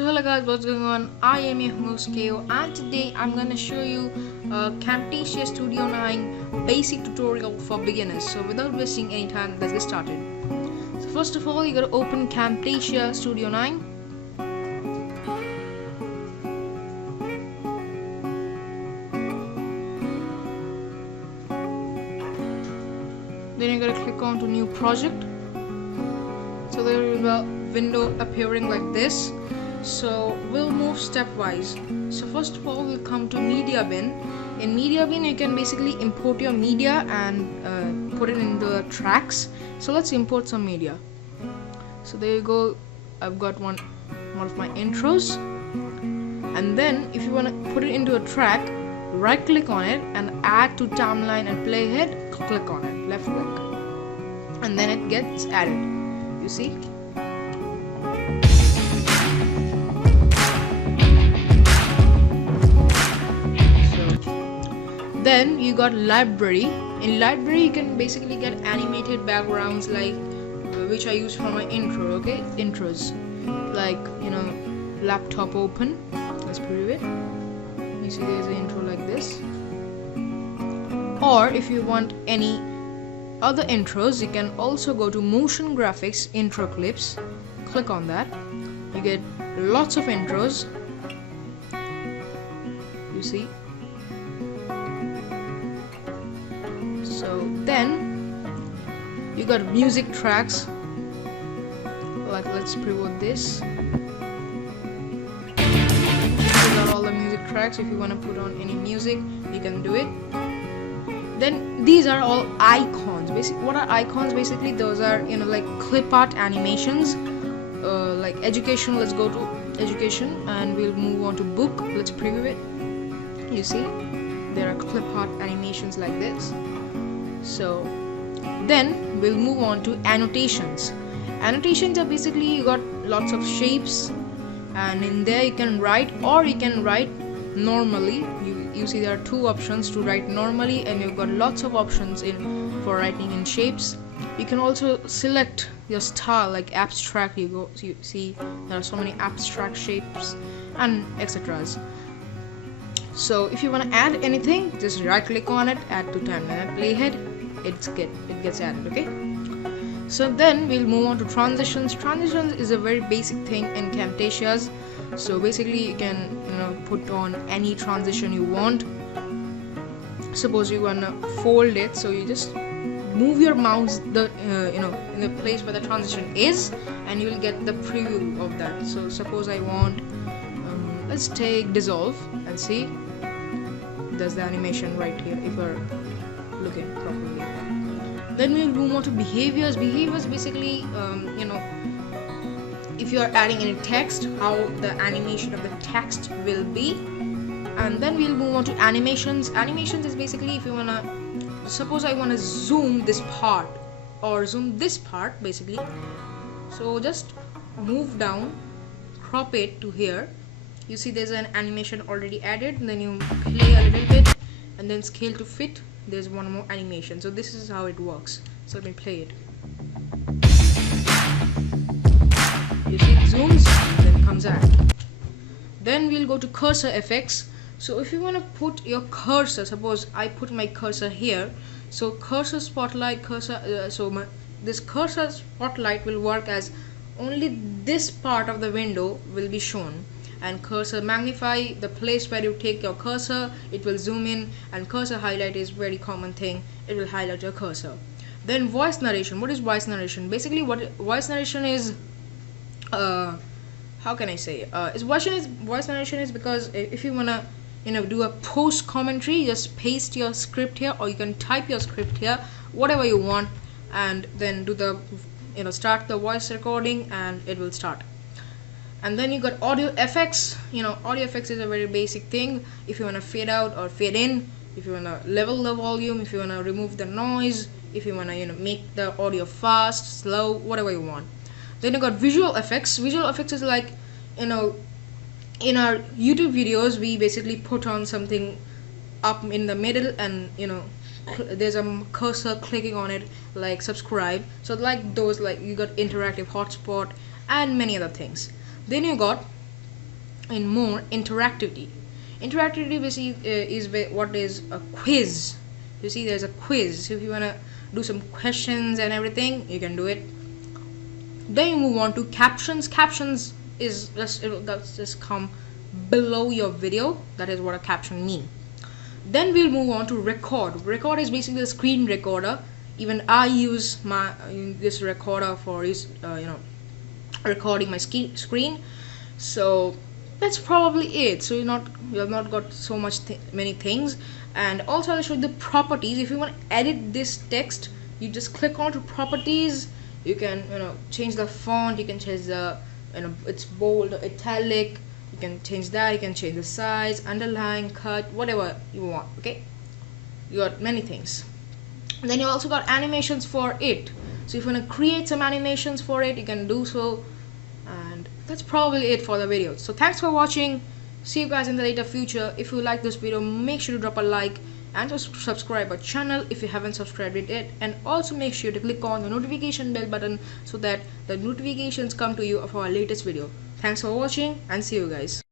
So hello guys, what's going on? I am your host KO, and today I'm gonna show you Camtasia Studio 9 basic tutorial for beginners. So without wasting any time, let's get started. So first of all, you gotta open Camtasia Studio 9. Then you gotta click on to new project. So there is a window appearing like this. So we'll move stepwise. So first of all, we'll come to media bin. In media bin, you can basically import your media and put it in the tracks. So let's import some media. So there you go. I've got one of my intros. And then if you want to put it into a track, right click on it and add to timeline and playhead. Click on it, left click, and then it gets added. You see? Then you got library. In library you can basically get animated backgrounds like which I use for my intro. Okay, intros like laptop open. Let's preview it. You see there's an intro like this. Or if you want any other intros, you can also go to motion graphics intro clips. Click on that. You get lots of intros. You see. So then you got music tracks, like let's preview this. These are all the music tracks. If you want to put on any music, you can do it. Then these are all icons. Basically, what are icons? Basically, those are like clip art animations. Like education, let's go to education and we'll move on to book. Let's preview it. You see there are clip art animations like this. So then we'll move on to annotations. Annotations are basically you got lots of shapes, and in there you can write, or you can write normally. You see there are two options to write normally, and you've got lots of options for writing in shapes. You can also select your style like abstract. You see there are so many abstract shapes and etc. So if you want to add anything, just right click on it, add to timeline and playhead. It gets added. Okay, so then we'll move on to transitions. Transitions is a very basic thing in Camtasia's. So basically you can put on any transition you want. Suppose you want to fold it, so you just move your mouse in the place where the transition is, and you will get the preview of that. So suppose I want let's take dissolve and see there's the animation right here if you're looking properly. Then we'll move on to behaviors. Behaviors basically if you are adding any text, how the animation of the text will be. And then we'll move on to animations. Animations is basically if you wanna, suppose I want to zoom this part or zoom this part basically. So just move down, crop it to here. You see there's an animation already added, and then you play a little bit and then scale to fit. There's one more animation. So this is how it works. So let me play it. You see it zooms, then comes out. Then we'll go to cursor effects. So if you want to put your cursor, suppose I put my cursor here. So cursor spotlight, this cursor spotlight will work as only this part of the window will be shown. And cursor magnify, the place where you take your cursor, it will zoom in. And cursor highlight is very common thing, it will highlight your cursor. Then voice narration. What is voice narration? Basically what voice narration is, how can I say, voice narration is because if you wanna do a post commentary, just paste your script here, or you can type your script here, whatever you want, and then do the start the voice recording and it will start. And then you got audio effects. Audio effects is a very basic thing. If you want to fade out or fade in, if you want to level the volume, if you want to remove the noise, if you want to make the audio fast, slow, whatever you want. Then you got visual effects. Visual effects is like in our YouTube videos we basically put on something up in the middle, and there's a cursor clicking on it like subscribe. So like those, like you got interactive hotspot and many other things. Then you got in more interactivity. Interactivity basically is what is a quiz. You see, there's a quiz. So if you wanna do some questions and everything, you can do it. Then you move on to captions. Captions is that's just come below your video. That is what a caption means. Then we'll move on to record. Record is basically a screen recorder. Even I use this recorder for recording my screen. So that's probably it. So you have not got so much many things. And also I'll show you the properties. If you want to edit this text, you just click on to properties. You can change the font. You can change the it's bold, italic. You can change that. You can change the size, underline, cut, whatever you want. Okay, you got many things. And then you also got animations for it. So if you want to create some animations for it, you can do so. And that's probably it for the video. So thanks for watching. See you guys in the later future. If you like this video, make sure to drop a like and to subscribe our channel if you haven't subscribed it yet, and also make sure to click on the notification bell button so that the notifications come to you of our latest video. Thanks for watching and see you guys.